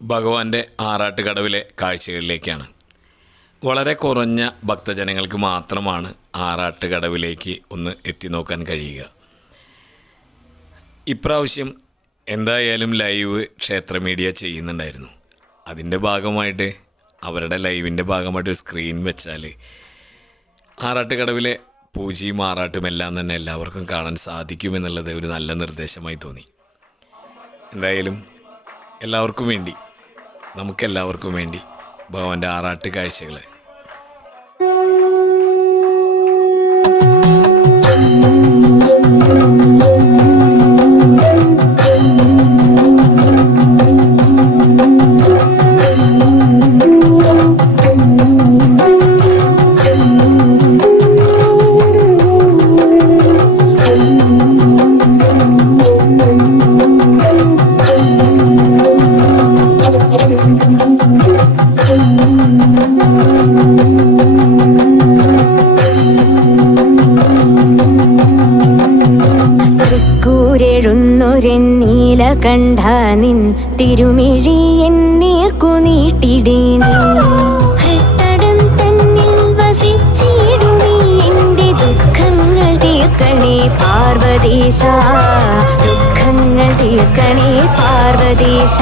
ഭഗവാന്റെ ആറാട്ടുകടവിലെ കാഴ്ചകളിലേക്കാണ്. വളരെ കുറഞ്ഞ ഭക്തജനങ്ങൾക്ക് മാത്രമാണ് ആറാട്ടുകടവിലേക്ക് ഒന്ന് എത്തി നോക്കാൻ കഴിയുക. ഇപ്രാവശ്യം എന്തായാലും ലൈവ് ക്ഷേത്ര മീഡിയ ചെയ്യുന്നുണ്ടായിരുന്നു. അതിൻ്റെ ഭാഗമായിട്ട് അവരുടെ ലൈവിൻ്റെ ഭാഗമായിട്ട് ഒരു സ്ക്രീൻ വെച്ചാൽ ആറാട്ടുകടവിലെ പൂജയും ആറാട്ടും എല്ലാം തന്നെ എല്ലാവർക്കും കാണാൻ സാധിക്കുമെന്നുള്ളത് ഒരു നല്ല നിർദ്ദേശമായി തോന്നി. എന്തായാലും എല്ലാവർക്കും വേണ്ടി, നമുക്കെല്ലാവർക്കും വേണ്ടി ഭഗവാന്റെ ആറാട്ട് കാഴ്ചകൾ കണ്ഠനിൻ തിരുമിഴി എന്നേർക്കു നീട്ടിടേണേ. ഹൃത്തടം തന്നിൽ വസിച്ചിടുമീ എന്റെ ദുഃഖങ്ങൾ തീർക്കണേ പാർവതീശ, ദുഃഖങ്ങൾ തീർക്കണേ പാർവതീശ.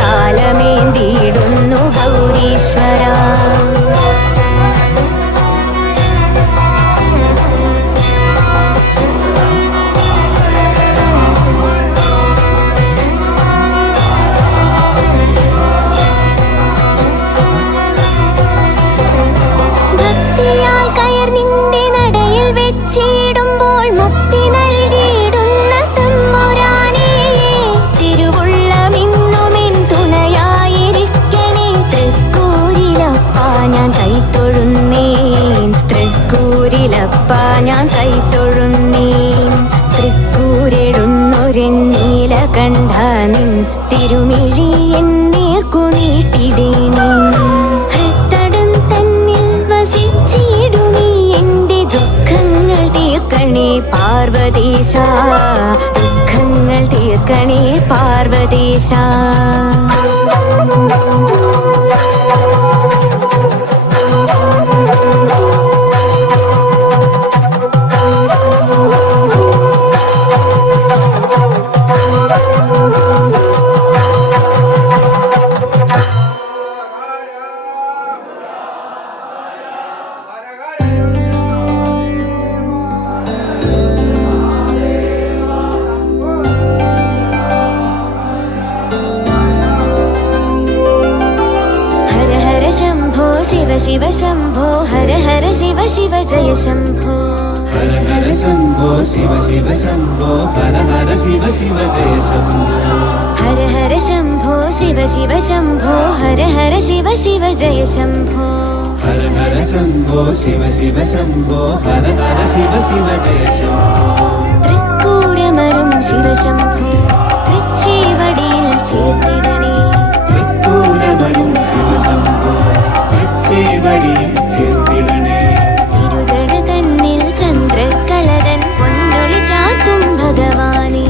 താലമേന്തിയിടുന്നു ഗൗരീശ്വര. ഭക്തിയാൽ കയർ നിന്റെ നടയിൽ വെച്ചിടുമ്പോൾ മുക്തി നൽകിയിടുന്ന തമ്പുരാനേ, തിരുവുള്ളമിന്നുമെൻ തുണയായിരിക്കണേ. തൃക്കൂരിലപ്പ ഞാൻ കൈത്തൊഴുന്നേൻ, തൃക്കൂരിലപ്പ ഞാൻ കൈത്തൊഴുന്നേൻ. തൃക്കൂരെടുന്നൊരു നീലകണ്ഠനിൻ തിരുമിഴി എന്നേർക്കു നീട്ടിടേണേ. ഹൃത്തടം തന്നിൽ വസിച്ചിടുമീ എന്റെ ദുഃഖങ്ങൾ തീർക്കണേ പാർവതീശ, ദുഃഖങ്ങൾ തീർക്കണേ പാർവതീശ. ശിവ ശിവ ശംഭോ, ഹര ഹര ശിവ ശിവ ജയ ശംഭോ. ഹര ഹര ശംഭോ ശിവ ശിവ ശംഭോ ഹര ഹര ശിവ ശിവ ജയ ശംഭോ ഹര ഹര ശംഭോ ശിവ ശിവ ശംഭോ ഹര ഹര ശിവ ശിവ ജയ ശംഭോ ഹര ഹര ശംഭോ ശിവ ശിവ ശംഭോ ഹര ഹര ശിവ ശിവ ജയ ശംഭോ തൃക്കൂരമരും ശിവശംഭോ തൃച്ചേവടിയിൽ ചേർത്തിടണേ തൃക്കൂരമരും ശിവശംഭോ തൃച്ചേവടിയിൽ ചേർത്തിടണേ തിരുജട തന്നിൽ ചന്ദ്രക്കലതൻ പൊന്നൊളി ചാർത്തും ഭഗവാനേ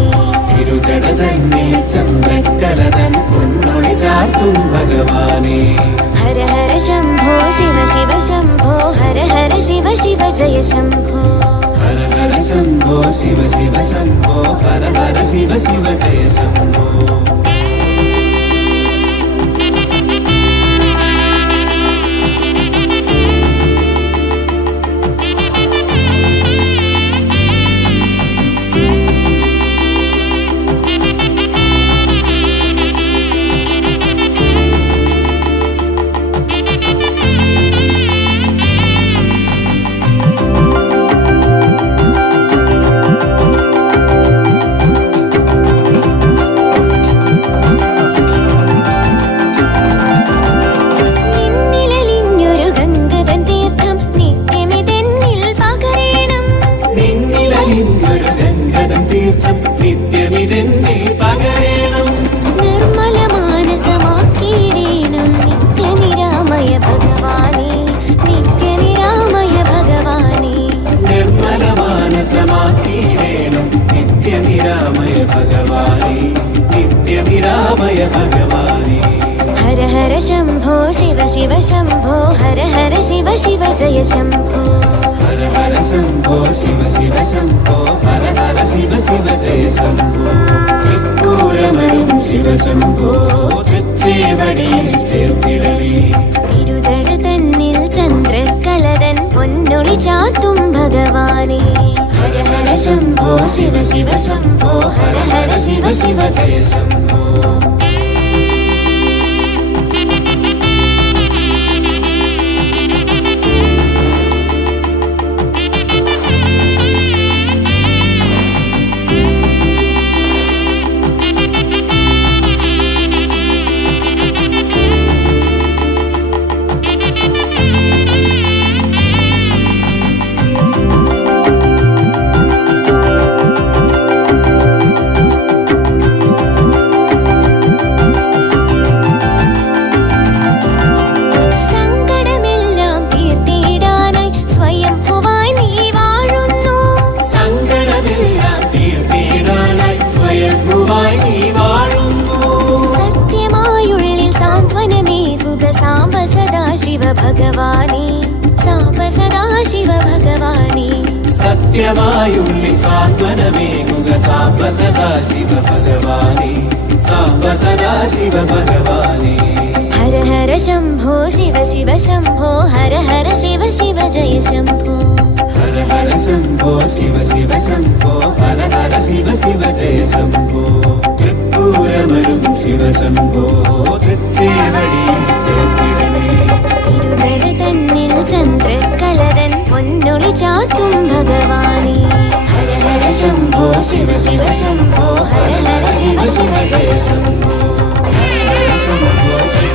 തിരുജട തന്നിൽ ചന്ദ്രക്കലതൻ പൊന്നൊളി ചാർത്തും ഭഗവാനേ ഹര ഹര ശംഭോ ശിവ ശിവ ശംഭോ ഹര ഹര ശിവ ശിവ ജയ ശംഭോ ഹര ഹര ശംഭോ ശിവ ശിവ ശംഭോ ഹര ഹര ശിവ ശിവ ജയ ശംഭോ നിന്നിലലിഞ്ഞൊരു ഗംഗതൻ തീർത്ഥം നിത്യമിതെന്നിൽ പകരേണം നിന്നിലലിഞ്ഞൊരു ഗംഗതൻ തീർത്ഥം നിത്യമിതെന്നിൽ പകരേണം നിർമ്മല മാനസമാക്കിയിടേണം നിത്യനിരാമയ ഭഗവാനേ നിത്യനിരാമയ ഭഗവാനേ നിർമ്മല മാനസമാക്കിയിടേണം നിത്യനിരാമയ ഭഗവാനേ നിത്യനിരാമയ ഭഗവാനേ ഹര ഹര ശംഭോ ശിവ ശിവ ശംഭോ ഹര ഹര ശിവ ശിവ ജയ ശംഭോ ഹര ഹര ശംഭോ ശിവ ശിവ ശംഭോ ഹര ഹര ശിവ ശിവ ജയ ശംഭോ തൃക്കൂരമരും ശിവശംഭോ തൃച്ചേവടിയിൽ ചേർത്തിടണേ തിരുജട തന്നിൽ ചന്ദ്രക്കലതൻ പൊന്നൊളി ചാർത്തും ഭഗവാനേ ഹര ഹര ശംഭോ ശിവ ശിവ ശംഭോ ഹര ഹര ശിവ ശിവ ജയ ശംഭോ സങ്കടമെല്ലാം തീർത്തിടാനായി സ്വയംഭുവായി നീ വാഴുന്നു സങ്കടമെല്ലാം തീർത്തിടാനായി സ്വയംഭുവായി നീ വാഴുന്നു സത്യമായുള്ളിൽ സാന്ത്വനമേകുക സാംബ സദാശിവ ഭഗവാനേ സാംബ സദാശിവ ഭഗവാനേ സത്യമായുള്ളിൽ സാന്ത്വനമേകുക സാംബ സദാശിവ ഭഗവാനേ സാംബ സദാശിവ ഭഗവാനേ ഹര ഹര ശംഭോ ശിവ ശിവ ശംഭോ ഹര ഹര ശിവ ശിവ ജയ ശംഭോ ഹര ഹര ശംഭോ ശിവ ശിവ ശംഭോ ഹര ഹര ശിവ ശിവ ജയ ശംഭോ തൃക്കൂരമരും ശിവശംഭോ തൃച്ചേവടിയിൽ ചേർത്തിടണേ തിരുജട തന്നിൽ ചന്ദ്രക്കലതൻ പൊന്നൊളി ചാർത്തും ഭഗവാനേ ഹര ഹര ശംഭോ ശിവ ശിവ ശംഭോ ഹര ഹര ശിവ ശിവ ജയ ശംഭോ ഹര ഹര ശംഭോ ശിവ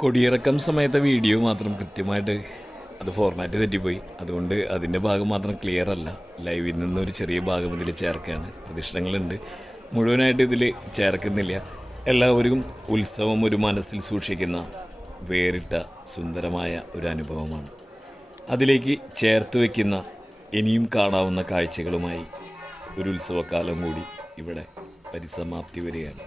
കൊടിയിറക്കം സമയത്തെ വീഡിയോ മാത്രം കൃത്യമായിട്ട് അത് ഫോർമാറ്റ് തെറ്റിപ്പോയി. അതുകൊണ്ട് അതിൻ്റെ ഭാഗം മാത്രം ക്ലിയർ അല്ല. ലൈവിൽ നിന്നൊരു ചെറിയ ഭാഗം ഇതിൽ ചേർക്കുകയാണ്. പ്രതിഷ്ഠങ്ങളുണ്ട്, മുഴുവനായിട്ട് ഇതിൽ ചേർക്കുന്നില്ല. എല്ലാവരും ഉത്സവം ഒരു മനസ്സിൽ സൂക്ഷിക്കുന്ന വേറിട്ട സുന്ദരമായ ഒരു അനുഭവമാണ്. അതിലേക്ക് ചേർത്ത് വയ്ക്കുന്ന ഇനിയും കാണാവുന്ന കാഴ്ചകളുമായി ഒരു ഉത്സവക്കാലം കൂടി ഇവിടെ പരിസമാപ്തി വരികയാണ്.